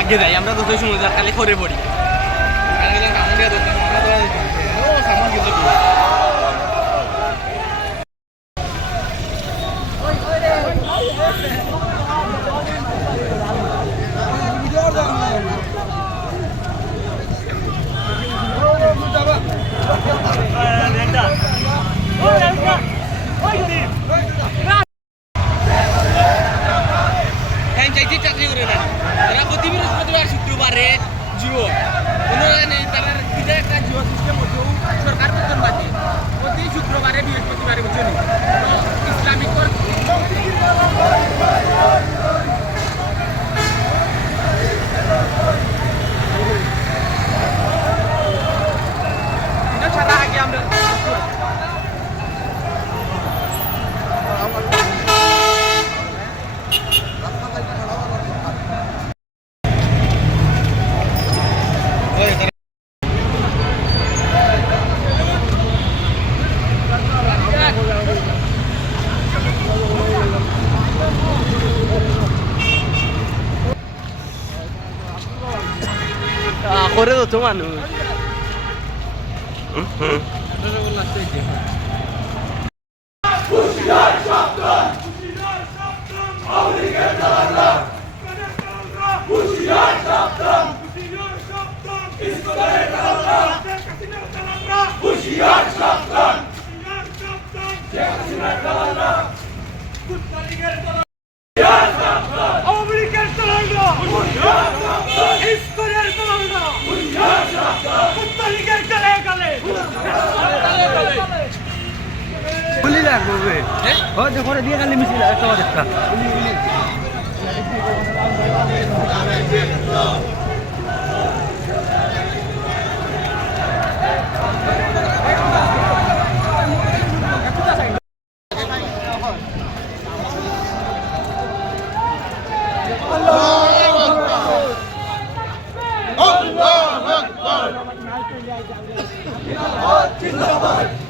আগে যাই আমরা তো সময় খালি করে পড়ি। হ্যাঁ করে তো মানুষ আমেরিকার লাগবে ও দেখো দিয়ে গেলে মিছিল একটা একটা নাম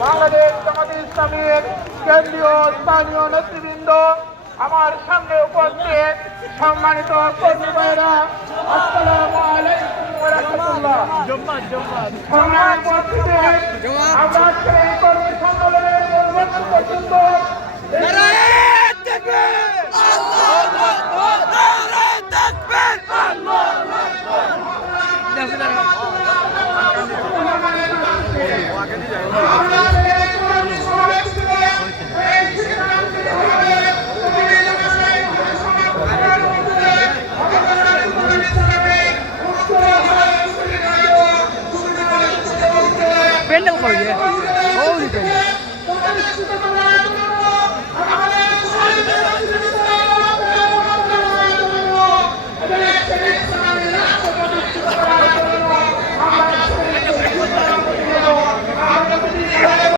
বাংলাদেশ জামাত ইসলামের কেন্দ্রীয় স্থানীয় নেতৃবৃন্দ আমার সামনে উপস্থিত সম্মানিত আমরা প্যান্ডেল করি